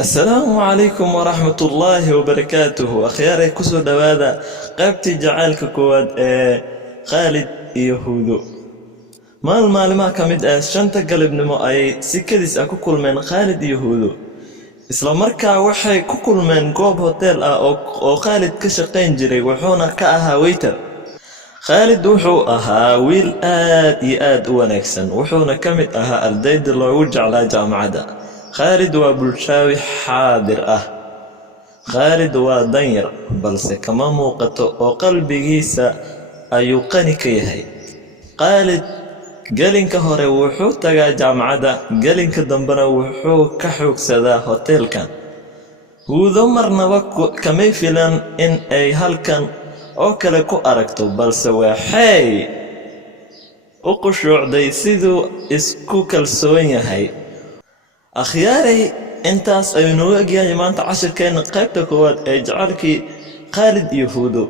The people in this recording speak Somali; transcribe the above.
السلام عليكم ورحمة الله وبركاته. أخياري كسو دوادا قابتي جعالك كواد خالد يهودو مال ما كمد شنطة قلب نمو أي سكديس أكو كل من خالد يهودو isla markaa waxay ku kulmeen goob hotel ah oo Khalid ka shaqayn jiray wuxuuna ka ahaa waiter. Khalid wuxuu ahaa wiil aad iyo aad u wanaagsan wuxuuna ka mid ahaa ardayda loogu jeclaa jaamacadda. Khalid waa bulshaawi xaadir ah. Khalid waa danyar balse kama muuqato oo qalbigiisa ayuu qani ka yahay. Khalid galinka hore wuxuu tagaa jaamacadda galinka dambena wuxuu ka xoogsadaa hotelkan. Huudo marnaba kamay filan in ay halkan oo kale ku aragto balse waxay u qushuucday siduu isku kalsoon yahay. Akhyaaray intaas ayuu nooga egyahay maanta cashirkeena qaybta koowaad ee jacaylkii Khalid iyo Huudo.